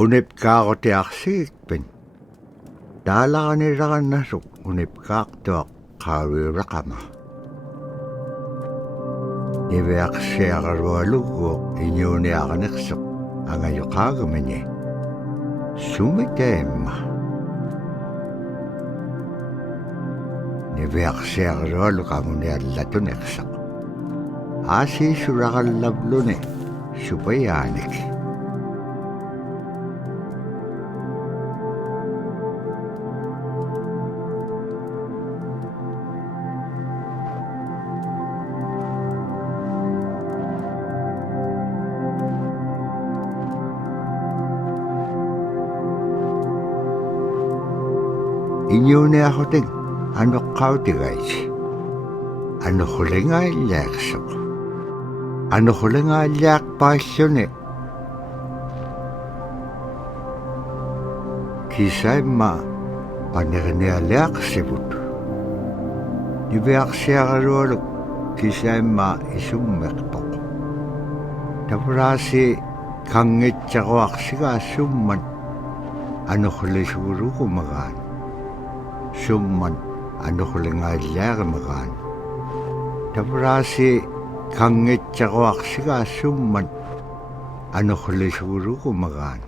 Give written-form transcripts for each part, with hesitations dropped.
Unipqaaqutiarsigikpin taalaqanilaqannasuk unipqaaqtuaq qaaviuraqama niviaqsiaqarualugguuq iñuuniaqaniqsuq angayoqaagamani sumiteemma niviaqsiaqarualuk amuniallatuniqsaq aasiisuraqallavluni supayaanik Iñuuniaqhutin anuqqautigaisi anuqqulingaaliaqsuq anuqqulingaaliaqpaalluni kisaimma paniqnialiaqsivut niviaqsiaqarualuk kisaimma isummeqtoq tavraasi kangitsaquaqsigaassumman anuqqulisuguruqumagaan summan anuqqulingaaliaqamagaan tavraasi kangitsaquaqsigaassumman anuqqulisuguruqumagaan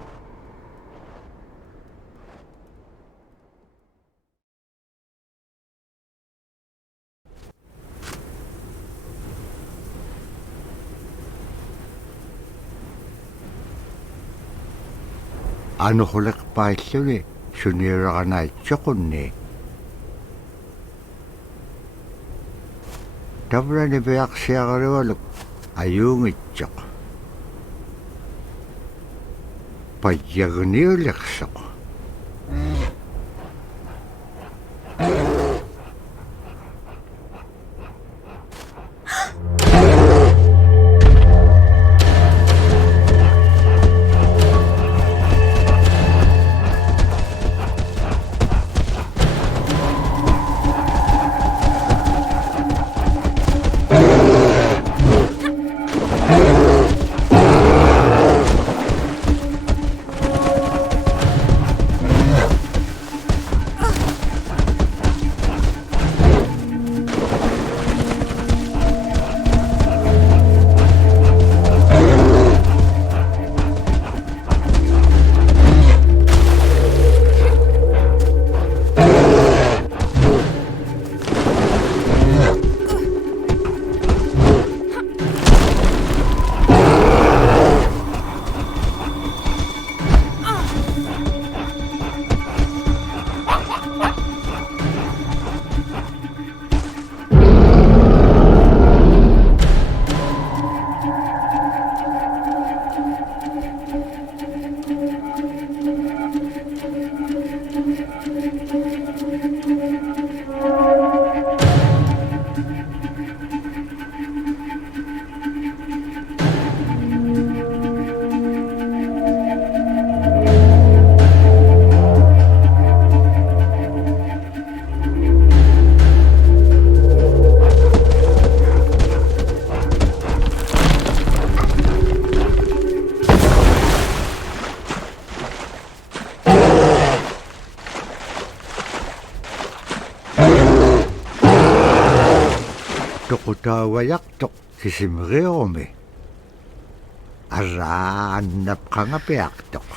anuqquliqpaalluni suniuraqanaitsoqunni tavrani viaqsiaqarualuk ayuungitsoq payyagniuliqsoq Tuqutaawayaqtuq kisimriumi arraannapqangapiaqtuq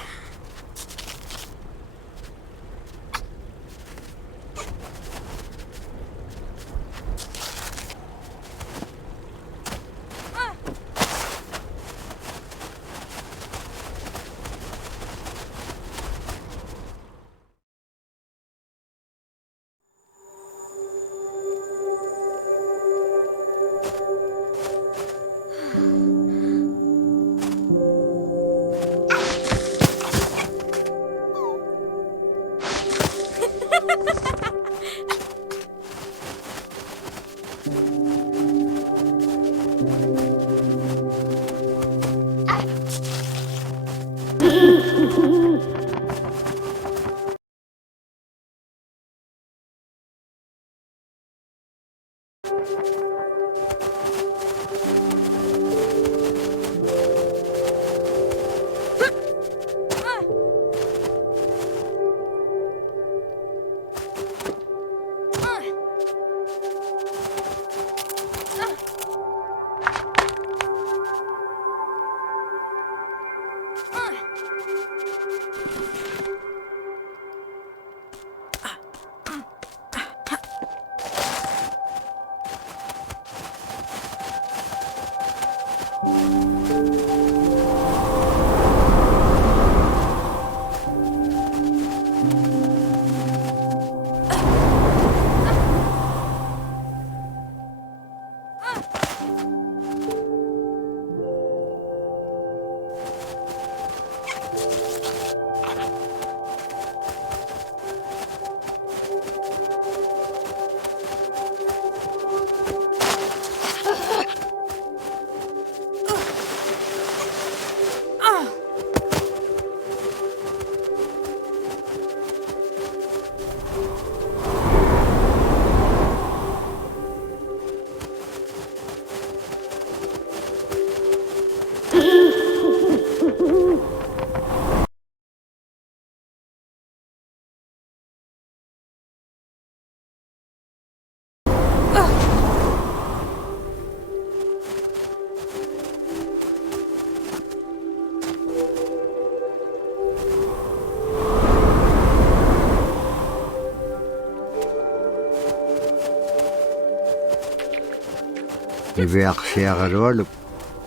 niviaqsiaqalualuk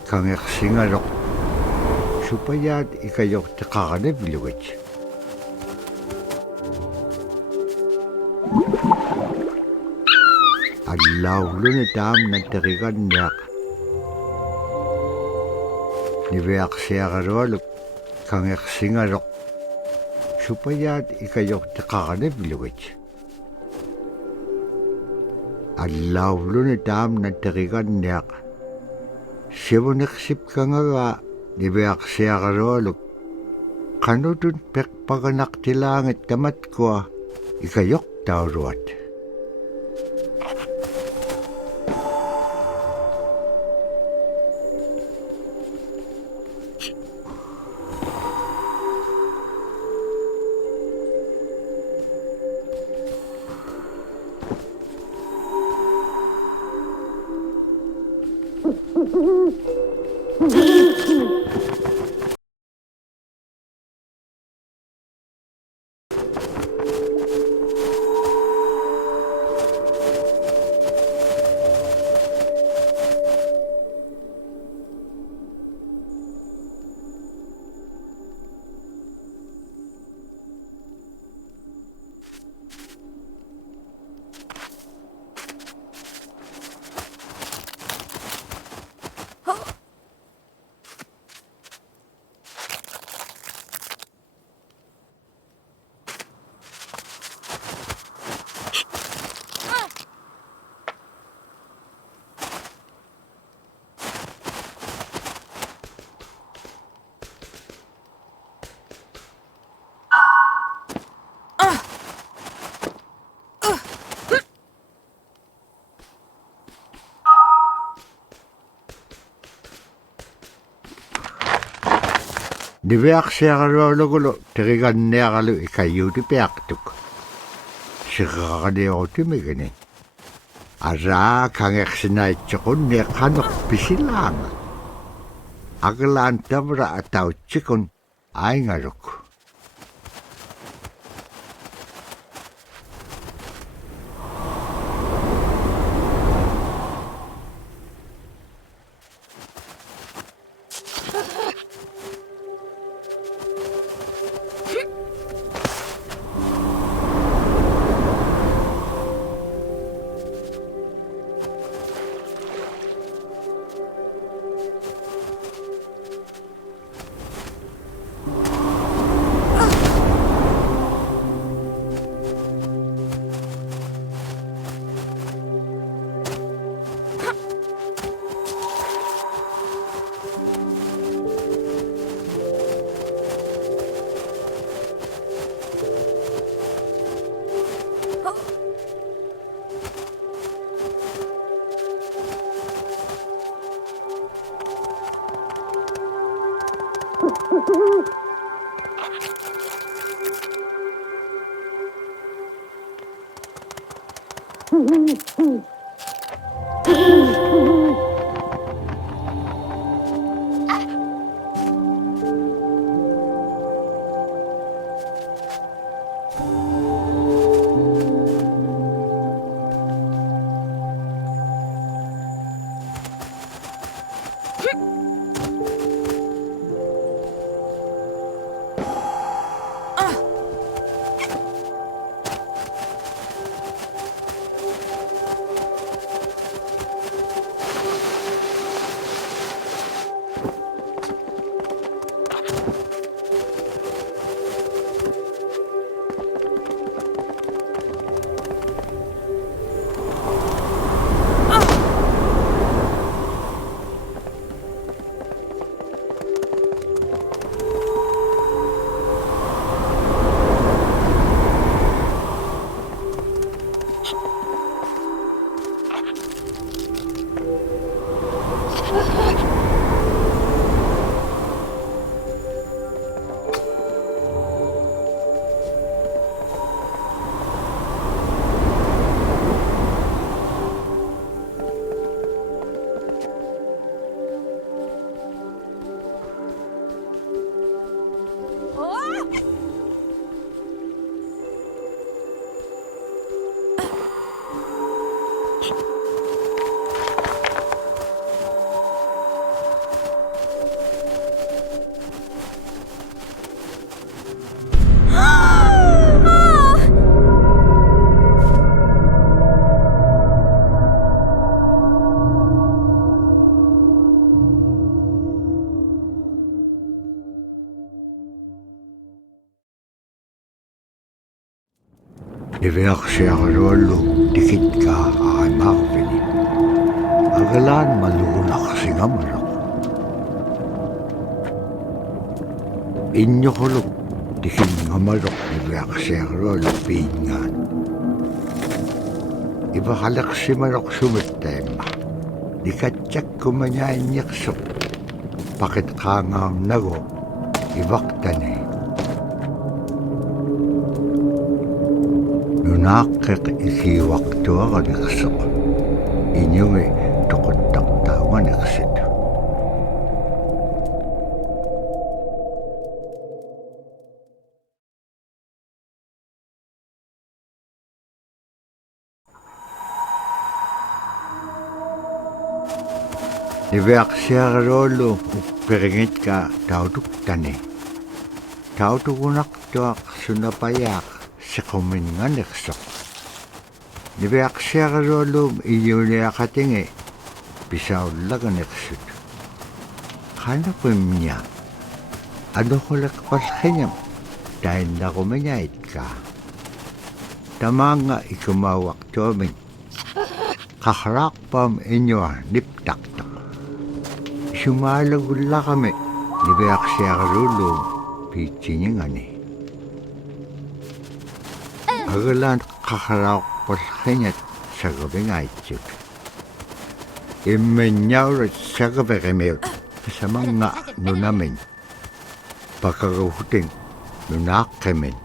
kangersingaluq supayaat ikayorteqaranipilugut allauluni taamna teriganniaq niviaqsiaqalualuk kangersingaluq supayaat ikayorteqaranipilugut allauluni taamna teriganniaq sivuneqsipkangaga niviaqsiaqalualuk qanutun peqpaganaqtilaangit tamatkua ikayoqtauruat niviaqsiaqalualugulu teriganniaqalu ikayuutipiaqtuk siqaqaniutimigini araa kangersinaittsoqunni qaneq pisilaanga agalaan tavra atautsikun aingaluk Niveaksiaqaluallu tikitka aqimaqpini. Agalaan maluulaqsingamaraq. Inñuquluk tikinngamaruq niveaksiaqaluallu piingaan. Ivaqalaqsimaruq sumittaimma. Nikatjakkumañaanniqsuq. Pakitqaangaamnagu ivaqtani. Nunaaqqiq ikiwaqtuaqaniqsuq. Iñungi tuquttaqtauganiqsit. Niveaksiaqaluallu uppiringitka tautuktani. Tautukunaqtuaq sunapayaaq siquminganiqsuq. Niveaksiaqaluallum iñuniaqatingi pisaullaganiqsut. Qanapimña anuqulaqpallqiñam tainnaqumiñaitka. Tamaanga ikumauaqtuamin qaqraaqpam iñua niptaqtaq. Sumalagullaqami niveaksiaqaluallum piitsiñingani. Agalaan qaqraaqpallqiñat sagabingaitsut. Immenñaurat sagabeqimiut samanga nunamin. Pakagahutin nunaaqimin.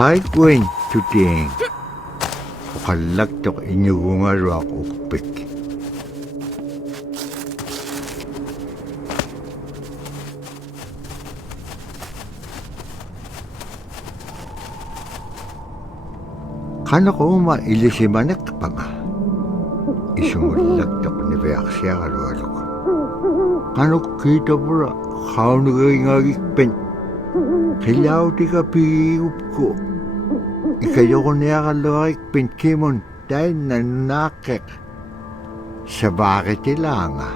Qaikuin tuting. Uqallaqtuq iñugungaruaq uppik. Qanaquuma ilisimanaqpanga. Isumullaqtuq niveaksiaqalualuk. Qanukkiitapura qaunugingagikpen. Qillautika piigupku. Ikayoquniaqalluarikpin kimun tainna nunaaqqiq sabaaqitilaanga.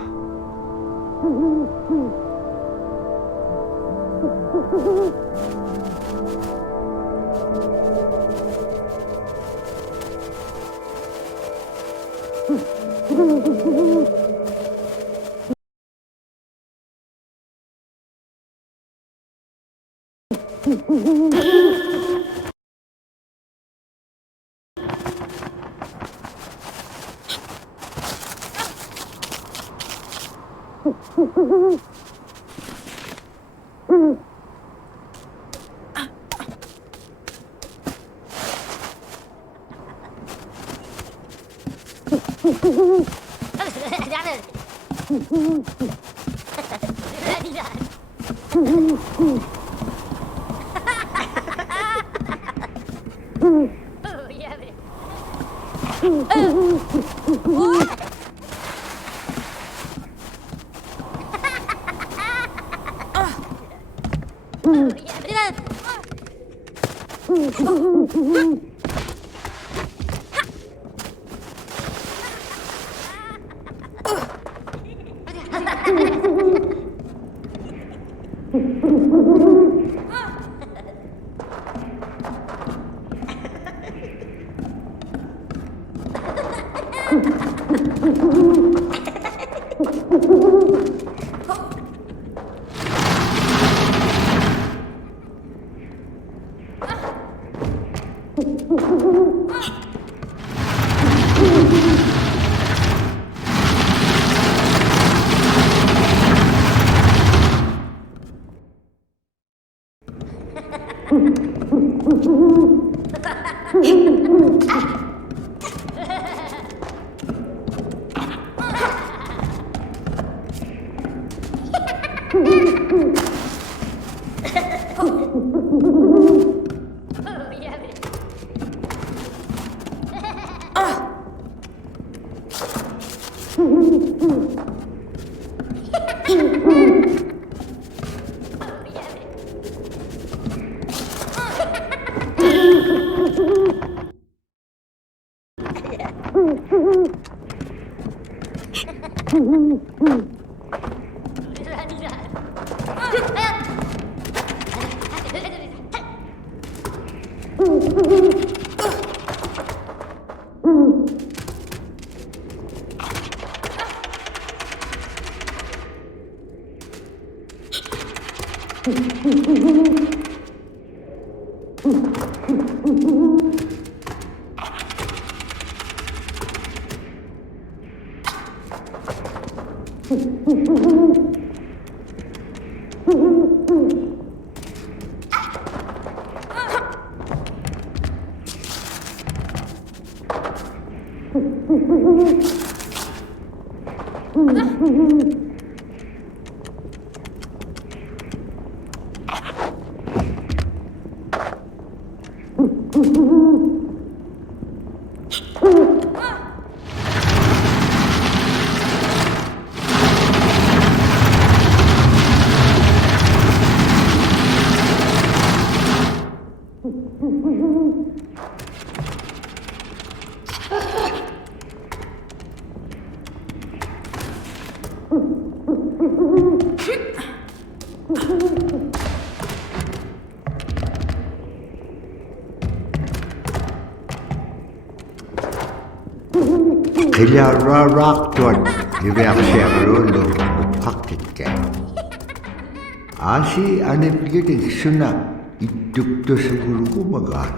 Qillarraartuat iviarsiarluullu uqqaqtikka. Aasi anipigitik suna ittuktusugulugumagaan.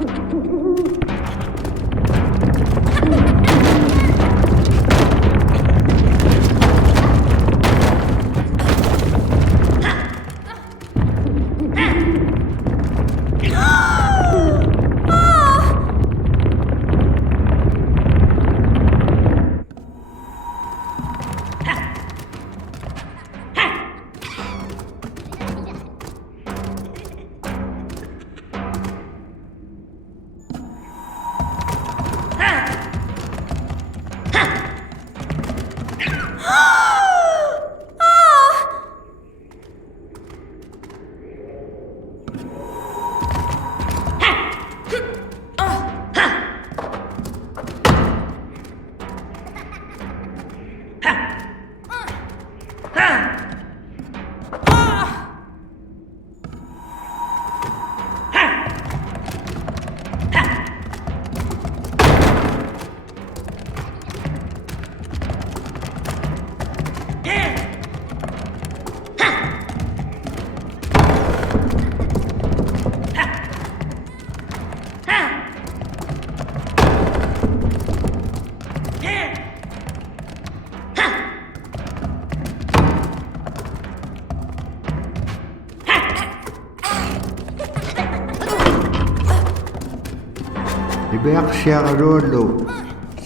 Iviarsiarluullu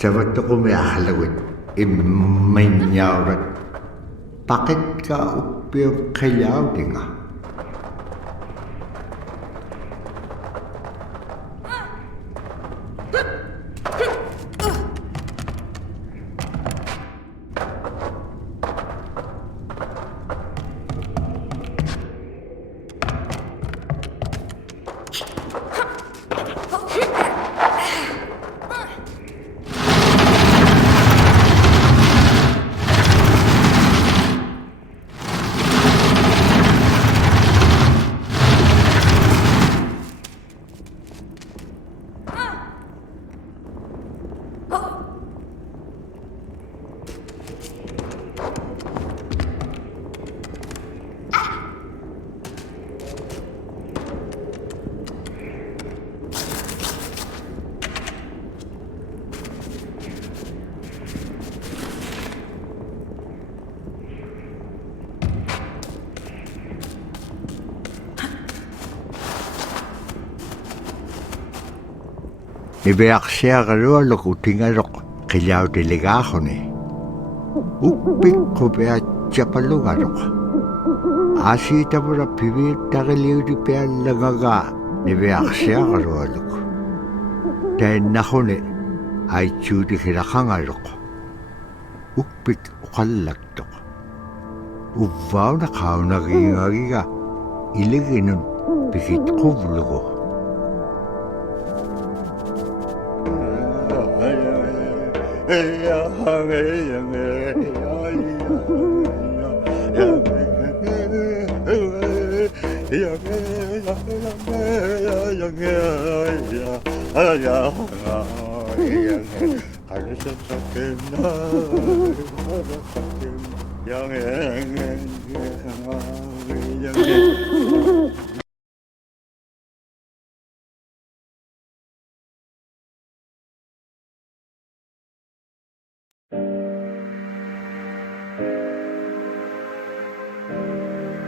savattoqumiarlugit immiñaurat paqitka uppium qillautinga. Iveaqsiaqarualuk utingaruq qillautiligaaquni. Uppiqqupiatchapalugaruq. Aasiitapura piviittaqiliutipiallagaga niveaqsiaqarualuk. Tainnaxuni aitsuutiqilaqangaruq. Uppik uqallaktuq. Uvvauna qaunagiingagiga iliginun pikitquvlugu.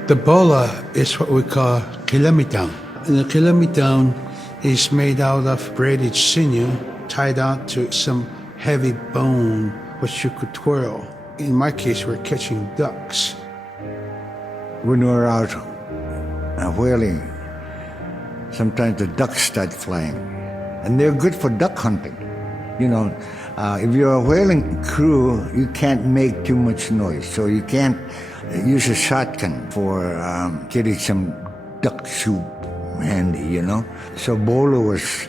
The bola is what we call kilamitang. And the kilamitang is made out of braided sinew tied onto some heavy bone which you could twirl. In my case, we're catching ducks. When we're out whaling, sometimes the ducks start flying. And they're good for duck hunting. You know, if you're a whaling crew, you can't make too much noise. So you can't use a shotgun for getting some duck soup handy, you know. So bola was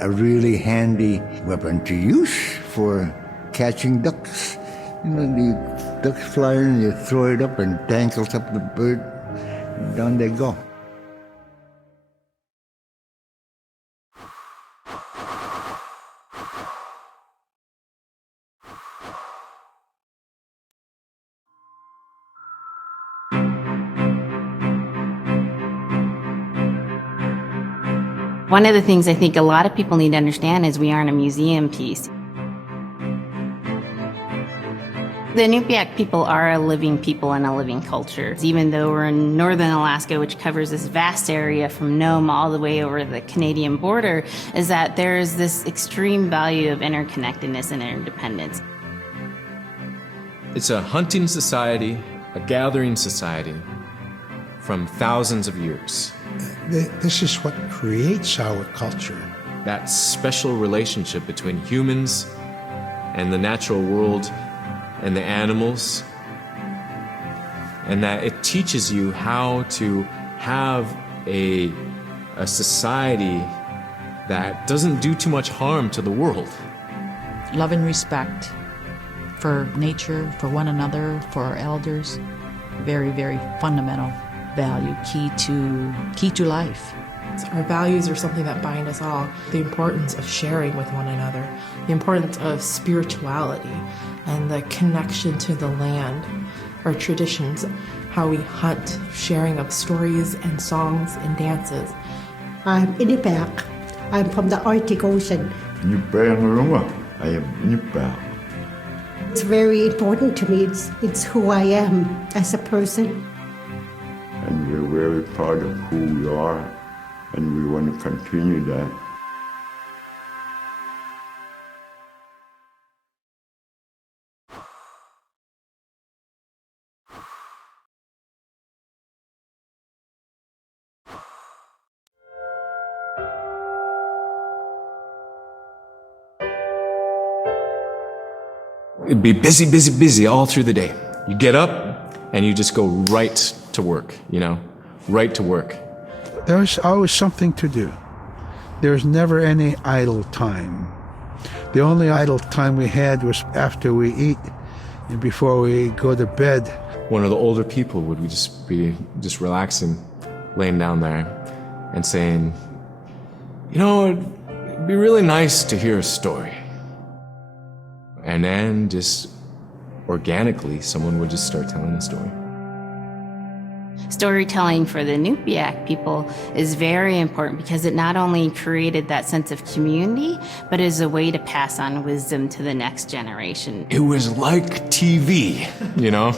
a really handy weapon to use for catching ducks. You know, the ducks fly in, you throw it up and tangles up the bird, and down they go. One of the things I think a lot of people need to understand is we aren't a museum piece. The Iñupiaq people are a living people and a living culture. Even though we're in northern Alaska, which covers this vast area from Nome all the way over the Canadian border, is that there's this extreme value of interconnectedness and interdependence. It's a hunting society, a gathering society from thousands of years. This is what creates our culture. That special relationship between humans and the natural world and the animals, and that it teaches you how to have a society that doesn't do too much harm to the world. Love and respect for nature, for one another, for our elders. Very, very fundamental value, key to life. Our values are something that bind us all. The importance of sharing with one another, the importance of spirituality, and the connection to the land, our traditions, how we hunt, sharing of stories and songs and dances. I'm Iñupiaq. I'm from the Arctic Ocean. Iñupiaq, I am Iñupiaq. It's very important to me. It's who I am as a person. And we're very proud of who we are, and we want to continue that. It'd be busy, busy, busy all through the day. You get up and you just go right to work, you know, right to work. There's always something to do. There's never any idle time. The only idle time we had was after we eat and before we go to bed. One of the older people would be just relaxing, laying down there and saying, you know, it'd be really nice to hear a story. And then just organically, someone would just start telling a story. Storytelling for the Iñupiaq people is very important because it not only created that sense of community, but is a way to pass on wisdom to the next generation. It was like TV, you know?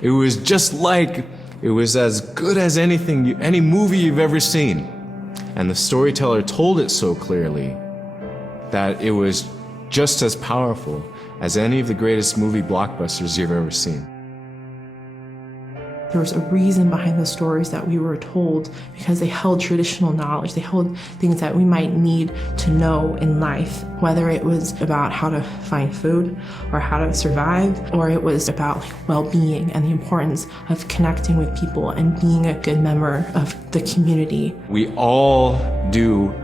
It was just like, it was as good as any movie you've ever seen. And the storyteller told it so clearly that it was just as powerful as any of the greatest movie blockbusters you've ever seen. There was a reason behind the stories that we were told because they held traditional knowledge. They held things that we might need to know in life, whether it was about how to find food or how to survive, or it was about well-being and the importance of connecting with people and being a good member of the community. We all do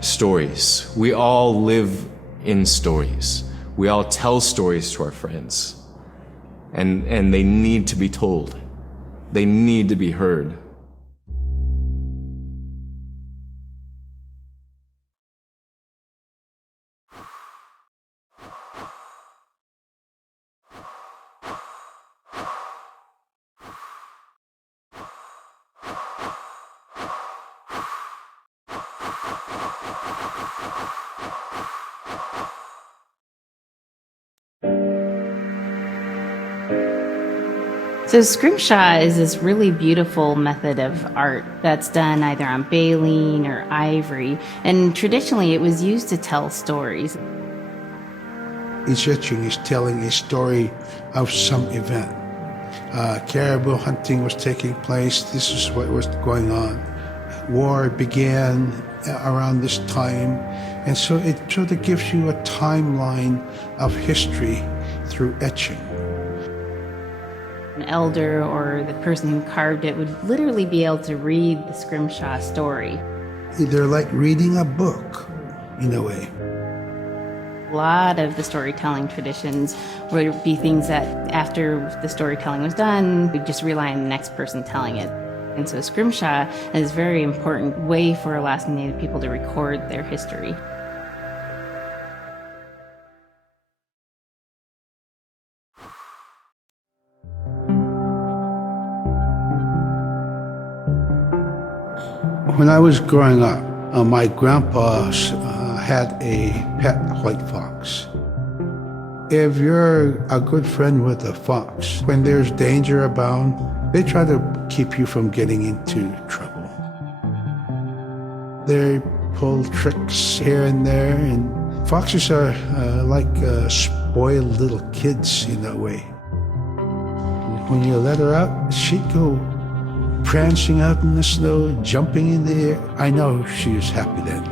stories. We all live in stories. We all tell stories to our friends. And they need to be told. They need to be heard. So scrimshaw is this really beautiful method of art that's done either on baleen or ivory, and traditionally it was used to tell stories. Each etching is telling a story of some event. Caribou hunting was taking place. This is what was going on. War began around this time, and so it sort of gives you a timeline of history through etching. An elder or the person who carved it would literally be able to read the scrimshaw story. They're like reading a book, in a way. A lot of the storytelling traditions would be things that after the storytelling was done, we'd just rely on the next person telling it. And so scrimshaw is a very important way for Alaskan Native people to record their history. When I was growing up, my grandpa had a pet white fox. If you're a good friend with a fox, when there's danger abound, they try to keep you from getting into trouble. They pull tricks here and there, and foxes are like spoiled little kids in a way. When you let her out, she'd go prancing out in the snow, jumping in the air. I know she was happy then.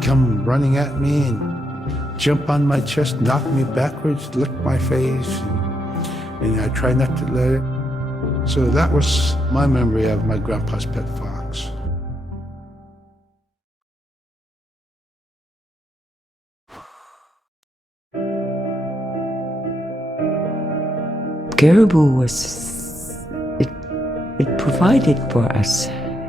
Come running at me and jump on my chest, knock me backwards, lick my face, and I try not to let it. So that was my memory of my grandpa's pet fox. Caribou was it provided for us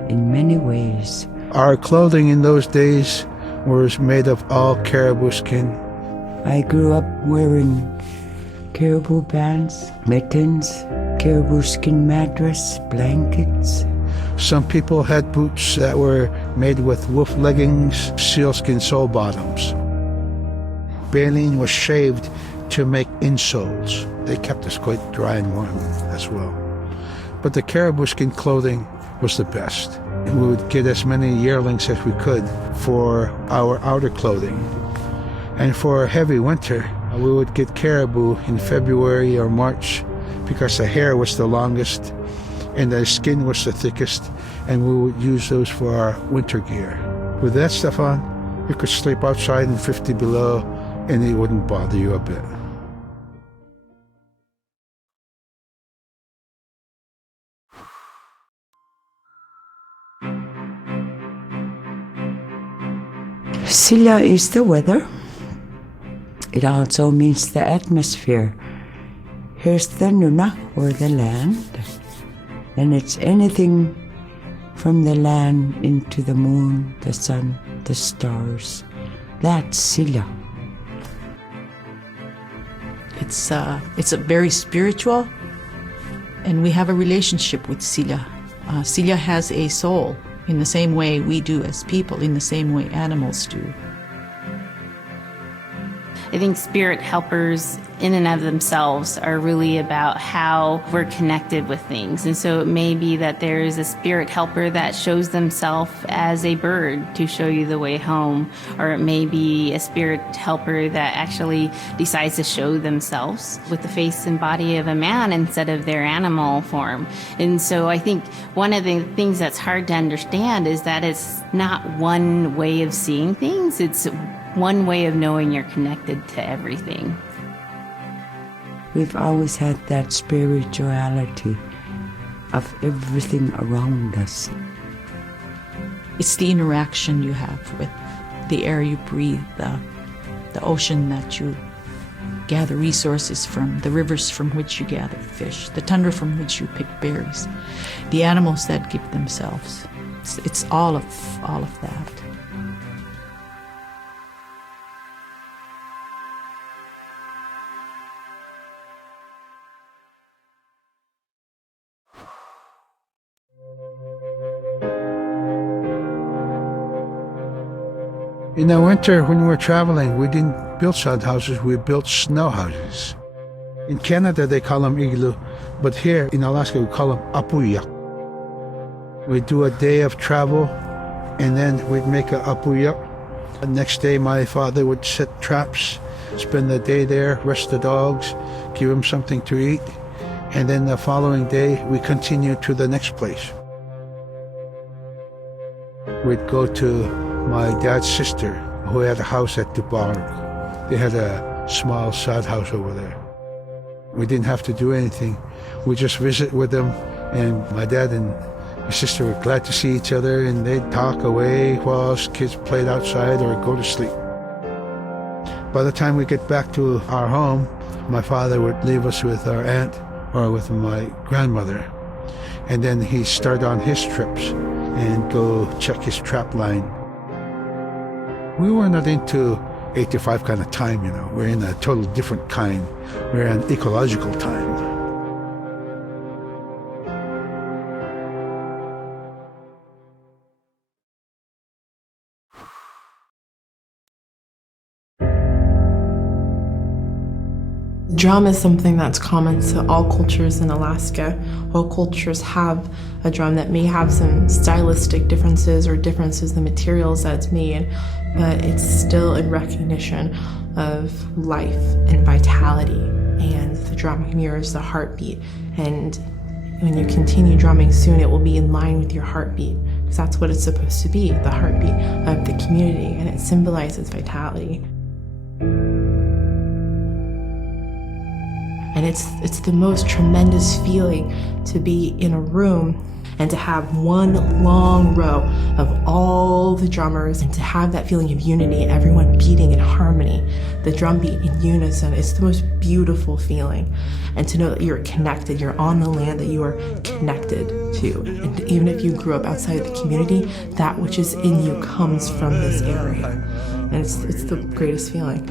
in many ways. Our clothing in those days was made of all caribou skin. I grew up wearing caribou pants, mittens, caribou skin mattress, blankets. Some people had boots that were made with wolf leggings, sealskin sole bottoms. Baleen was shaved to make insoles. They kept us quite dry and warm as well. But the caribou skin clothing was the best. We would get as many yearlings as we could for our outer clothing. And for a heavy winter, we would get caribou in February or March because the hair was the longest and the skin was the thickest, and we would use those for our winter gear. With that stuff on, you could sleep outside in 50 below and it wouldn't bother you a bit. Silla is the weather. It also means the atmosphere. Here's the Nuna, or the land. And it's anything from the land into the moon, the sun, the stars. That's Silla. It's a very spiritual, and we have a relationship with Silla. Silla has a soul in the same way we do as people, in the same way animals do. I think spirit helpers in and of themselves are really about how we're connected with things. And so it may be that there is a spirit helper that shows themselves as a bird to show you the way home, or it may be a spirit helper that actually decides to show themselves with the face and body of a man instead of their animal form. And so I think one of the things that's hard to understand is that it's not one way of seeing things, it's one way of knowing you're connected to everything. We've always had that spirituality of everything around us. It's the interaction you have with the air you breathe, the ocean that you gather resources from, the rivers from which you gather fish, the tundra from which you pick berries, the animals that give themselves. It's all of that. In the winter, when we were traveling, we didn't build sod houses, we built snow houses. In Canada, they call them igloo, but here in Alaska, we call them Iñupiaq. We'd do a day of travel, and then we'd make a Iñupiaq. The next day, my father would set traps, spend the day there, rest the dogs, give them something to eat, and then the following day, we continued to the next place. We'd go to my dad's sister, who had a house at Dubarg. They had a small sod house over there. We didn't have to do anything. We just visit with them, and my dad and my sister were glad to see each other, and they'd talk away while us kids played outside or go to sleep. By the time we get back to our home, my father would leave us with our aunt or with my grandmother, and then he'd start on his trips and go check his trap line. We were not into 8 to 5 kind of time, you know. We're in a total different kind. We're in ecological time. Drum is something that's common to all cultures in Alaska. All cultures have a drum that may have some stylistic differences or differences in the materials that it's made, but it's still in recognition of life and vitality, and the drum mirrors the heartbeat. And when you continue drumming soon, it will be in line with your heartbeat, because that's what it's supposed to be, the heartbeat of the community, and it symbolizes vitality. And it's the most tremendous feeling to be in a room and to have one long row of all the drummers and to have that feeling of unity and everyone beating in harmony, the drum beat in unison. It's the most beautiful feeling. And to know that you're connected, you're on the land that you are connected to. And even if you grew up outside of the community, that which is in you comes from this area. And it's the greatest feeling.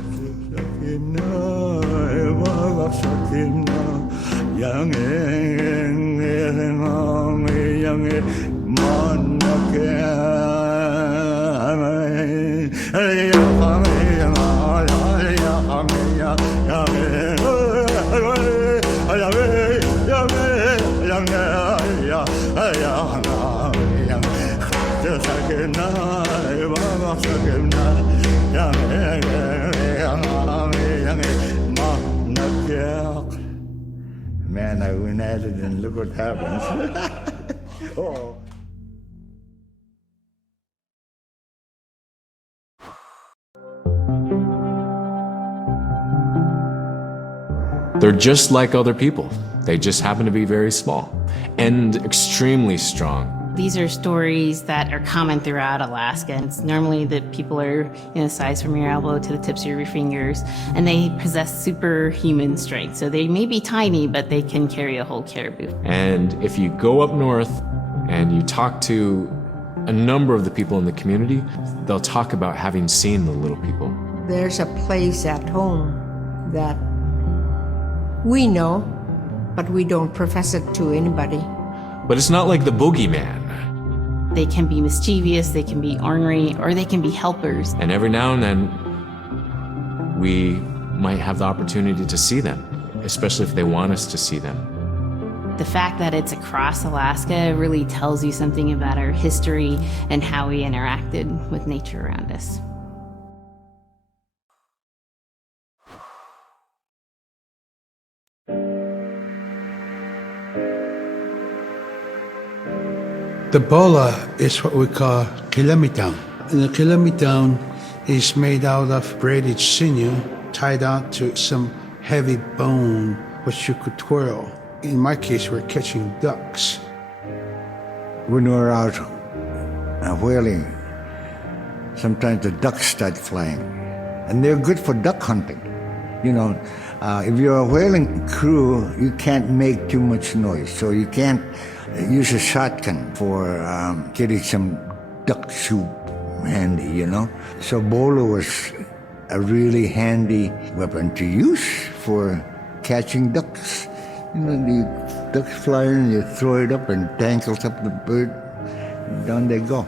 Man, I went at it and look what happens. Oh. They're just like other people. They just happen to be very small and extremely strong. These are stories that are common throughout Alaska. It's normally that people are in a size from your elbow to the tips of your fingers, and they possess superhuman strength. So they may be tiny, but they can carry a whole caribou. And if you go up north and you talk to a number of the people in the community, they'll talk about having seen the little people. There's a place at home that we know, but we don't profess it to anybody. But it's not like the boogeyman. They can be mischievous, they can be ornery, or they can be helpers. And every now and then, we might have the opportunity to see them, especially if they want us to see them. The fact that it's across Alaska really tells you something about our history and how we interacted with nature around us. The bola is what we call kilometang. And the kilometang is made out of braided sinew tied out to some heavy bone which you could twirl. In my case, we're catching ducks. When we're out whaling, sometimes the ducks start flying. And they're good for duck hunting. You know, if you're a whaling crew, you can't make too much noise. So you can't use a shotgun for getting some duck soup handy, you know. So bola was a really handy weapon to use for catching ducks. You know, the ducks fly in, you throw it up and tangles up the bird, and down they go.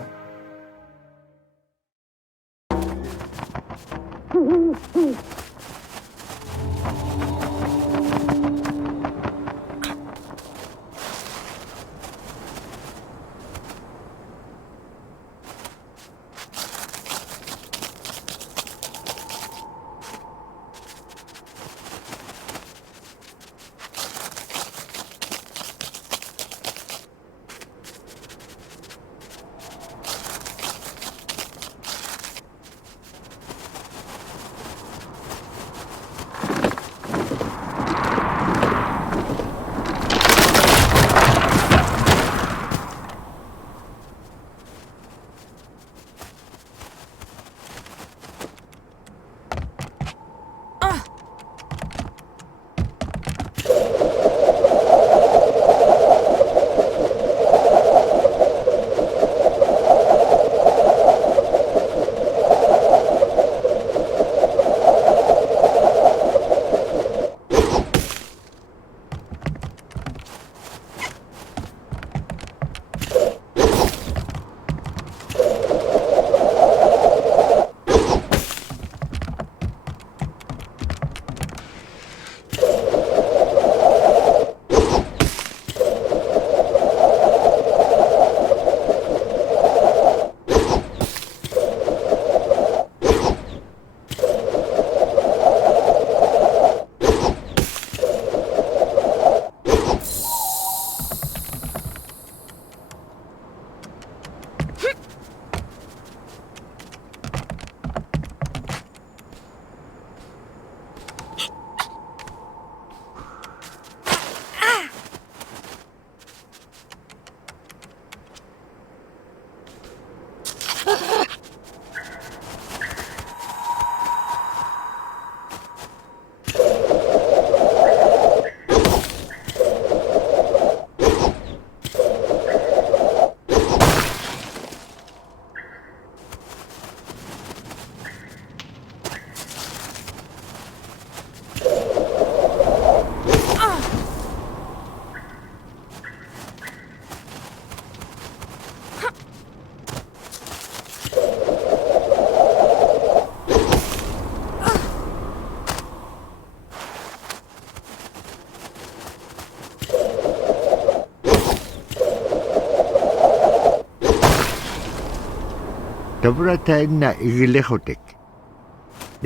Tabratain na igilehotik.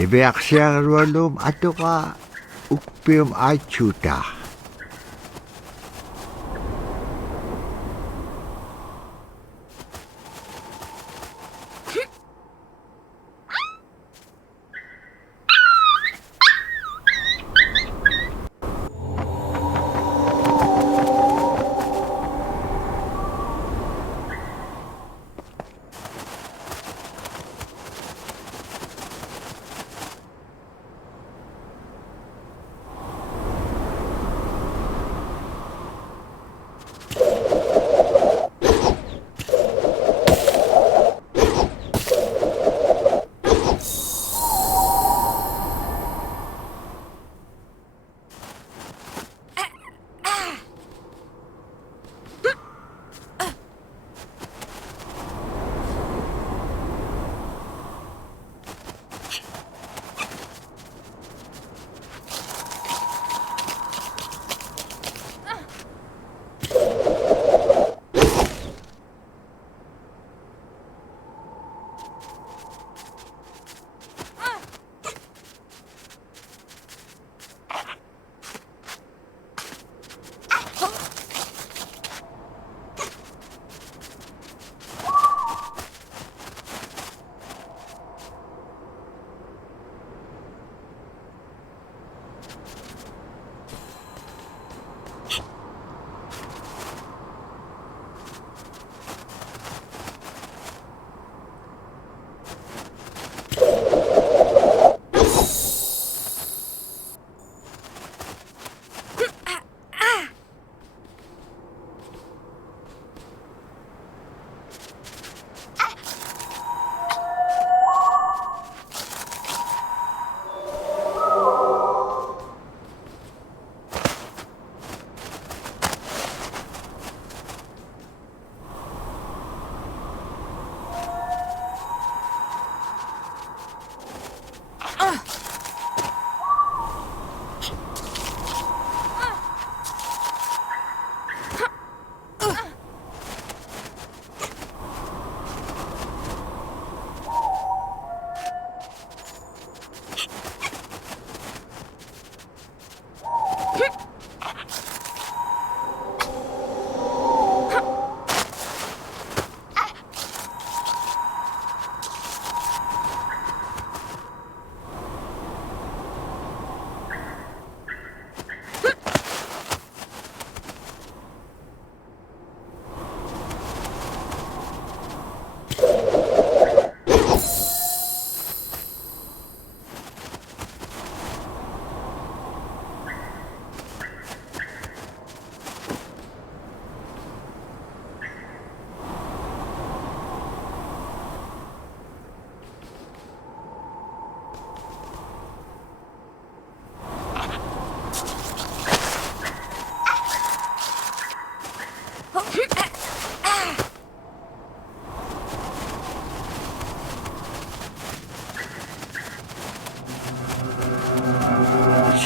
Dibeaksya rualum ato ka ukpium achuta.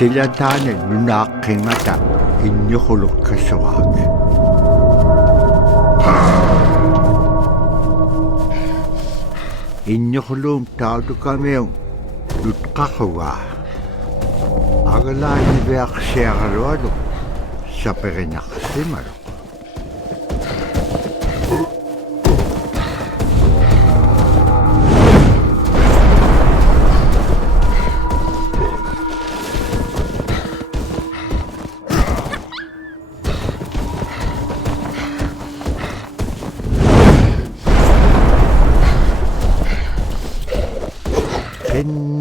Sila taanat Nunaaqqiŋata Inñuqulukkasuaak. Inñuquluum tautukamiuŋ nutqaqqugaa. Agalaaniviaqsiaqalualu saperiñaqsimalu.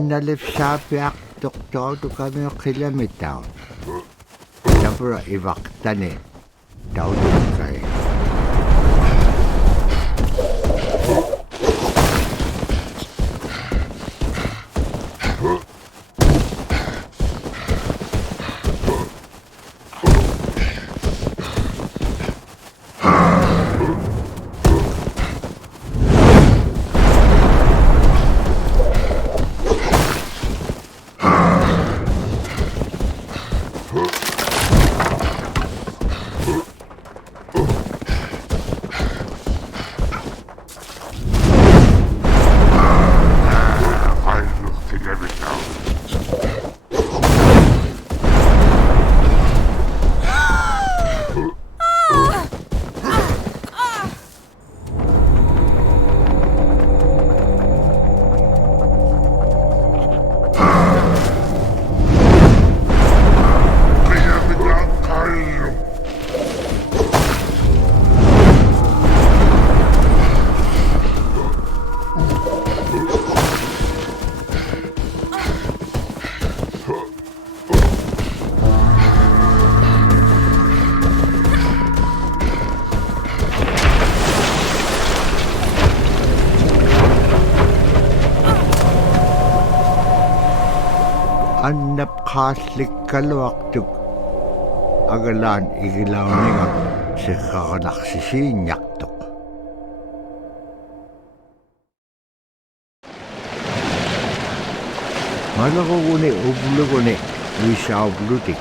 Nalipsaapiaq tautukamiuŋ qilamittaun. Tapura ivaqtani tautukkai. Annapqaallikkaluaqtuk agalaan igilauningak siqqaqanaqsisiiññaqtuq. Malaquguni ubluguni uissaublutik.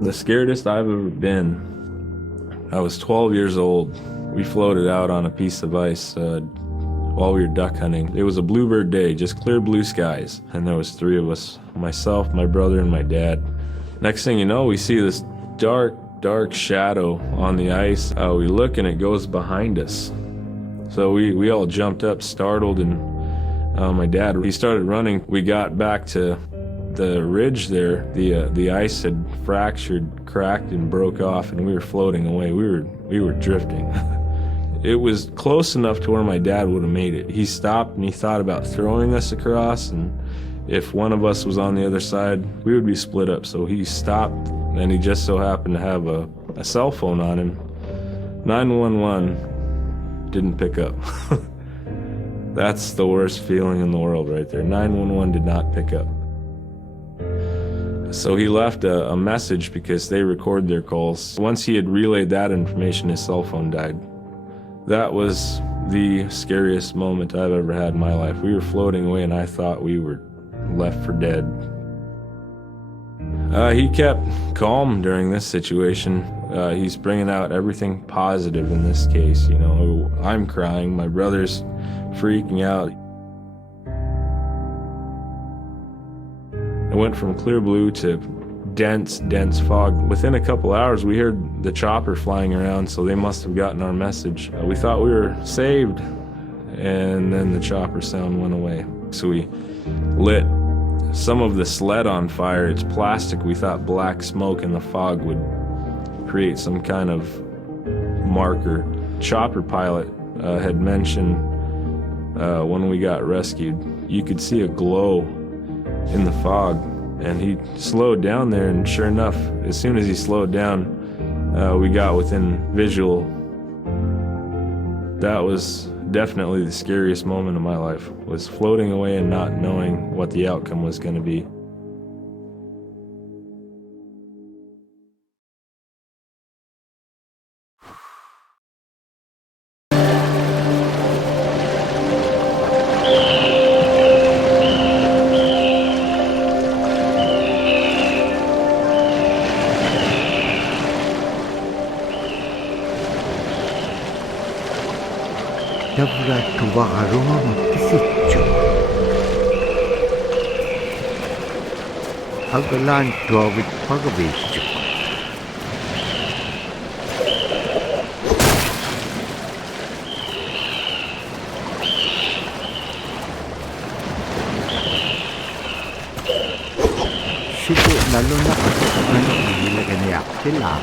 The scaredest I've ever been, I was 12 years old. We floated out on a piece of ice while we were duck hunting. It was a bluebird day, just clear blue skies. And there was 3 of us, myself, my brother, and my dad. Next thing you know, we see this dark shadow on the ice. We look and it goes behind us. So we all jumped up, startled, and my dad, he started running. We got back to the ridge there. The ice had fractured, cracked, and broke off, and we were floating away. We were drifting. It was close enough to where my dad would have made it. He stopped and he thought about throwing us across, and if one of us was on the other side, we would be split up. So he stopped, and he just so happened to have a cell phone on him. 911 didn't pick up. That's the worst feeling in the world right there. 911 did not pick up. So he left a message because they record their calls. Once he had relayed that information, his cell phone died. That was the scariest moment I've ever had in my life. We were floating away and I thought we were left for dead. He kept calm during this situation. He's bringing out everything positive in this case. You know, I'm crying, my brother's freaking out. It went from clear blue to dense fog. Within a couple hours, we heard the chopper flying around, so they must have gotten our message. We thought we were saved, and then the chopper sound went away. So we lit some of the sled on fire. It's plastic. We thought black smoke in the fog would create some kind of marker. Chopper pilot had mentioned when we got rescued, you could see a glow in the fog, and he slowed down there, and sure enough, as soon as he slowed down, we got within visual. That was definitely the scariest moment of my life, was floating away and not knowing what the outcome was going to be. Dabra tuwa aroma matisitcho. Agalan tuwawit pagabitcho. Sige, lalo na kasi kung ano ang nilagay niya sila.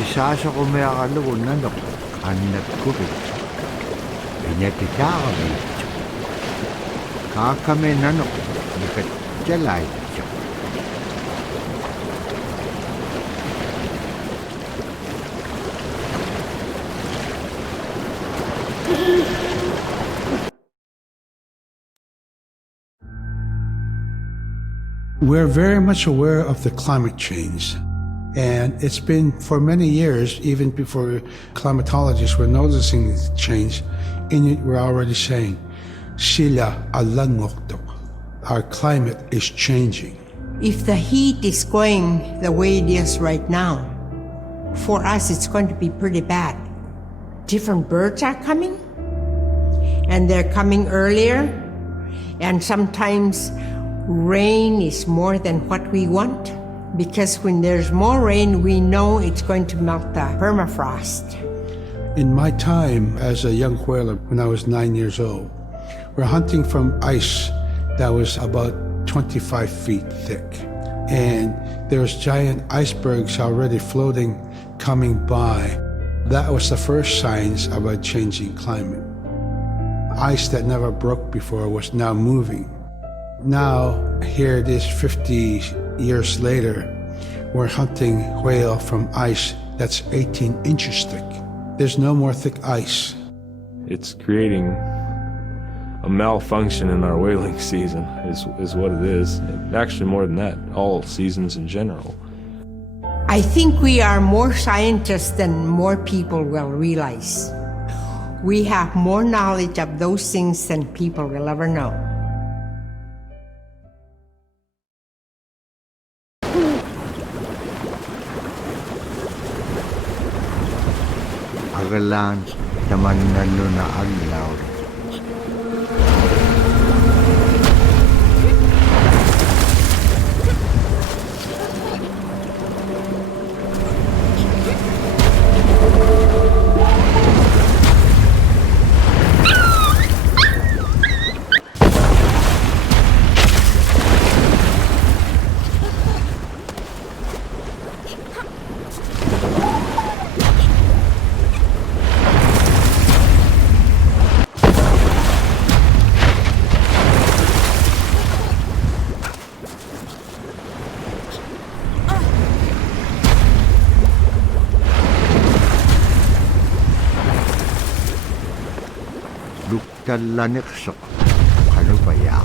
Pisasa ko may akaluon nanok. Anak ko rin. Pinatitakabi. Kakame nanok. Nikat jalay. We're very much aware of the climate change. And it's been for many years, even before climatologists were noticing this change, Inuit were already saying, Sila alangoktok. Our climate is changing. If the heat is going the way it is right now, for us it's going to be pretty bad. Different birds are coming, and they're coming earlier, and sometimes rain is more than what we want, because when there's more rain, we know it's going to melt the permafrost. In my time as a young whaler, when I was 9 years old, we're hunting from ice that was about 25 feet thick. And there was giant icebergs already floating, coming by. That was the first signs of a changing climate. Ice that never broke before was now moving. Now, here it is 50 years later, we're hunting whale from ice that's 18 inches thick. There's no more thick ice. It's creating a malfunction in our whaling season is what it is. And actually more than that, all seasons in general. I think we are more scientists than more people will realize. We have more knowledge of those things than people will ever know. Agalan naman na Nuna aglaw. Luktalanik sok. Ano ba yak?